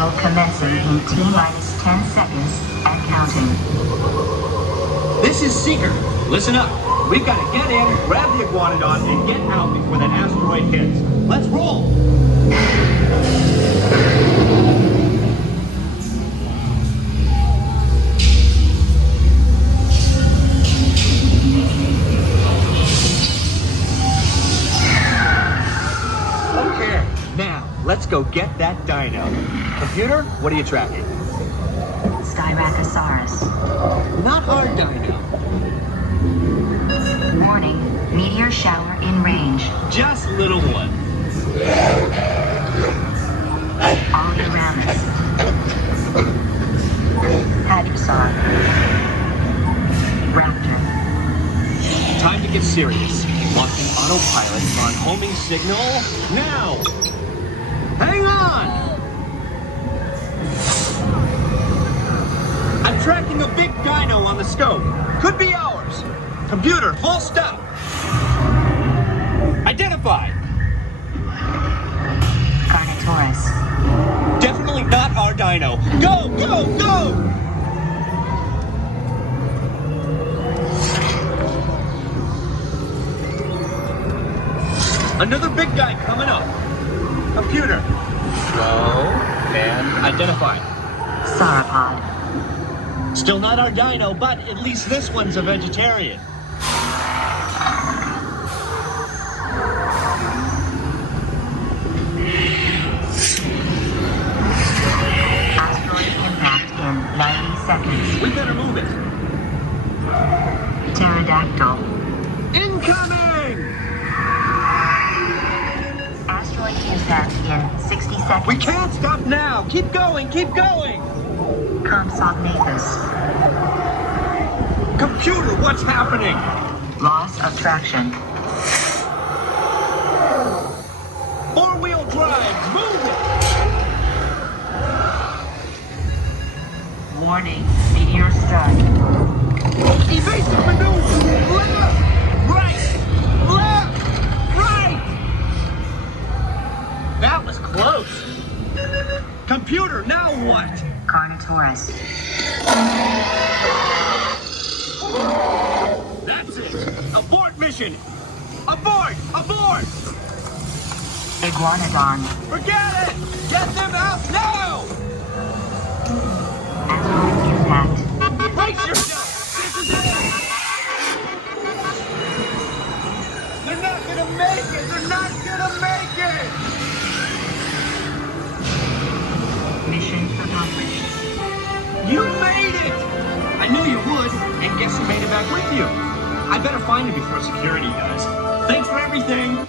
battle commencing in T-minus 10 seconds and counting. This is Seeker. Listen up. We've got to get in, grab the iguanodon, and get out before that asteroid hits. Let's roll! Okay, now, let's go get that dino. Computer, what are you tracking? Styracosaurus. Not our dino. Warning, meteor shower in range. Just little one. Oleoramus. Hadrosaur. Raptor. Time to get serious. Launching autopilot on homing signal now. Hang on! I'm tracking a big dino on the scope. Could be ours. Computer, full stop. Identified. Carnotaurus. Definitely not our dino. Go, go, go! Another big guy coming up. Computer. Go and identify. Sauropod. Still not our dino, but at least this one's a vegetarian. Asteroid impact in 90 seconds. We better move it. Pterodactyl. Incoming! Asteroid impact in 60 seconds. We can't stop now. Keep going, keep going. Compsognathus. Computer, what's happening? Loss of traction. Four-wheel drive, move it! Warning, meteor strike. Evasive maneuver! Left! Right! Left! Right! That was close. Computer, now what? Carnotaurus. That's it! Abort mission! Abort! Abort! Iguanodon. Forget it! Get them out now! Asteroid impact. Brace yourself! This is it! They're not gonna make it! They're not gonna make it! Mission accomplished. You made it! I knew you would, and guess who made it back with you? I better find him before security does. Thanks for everything!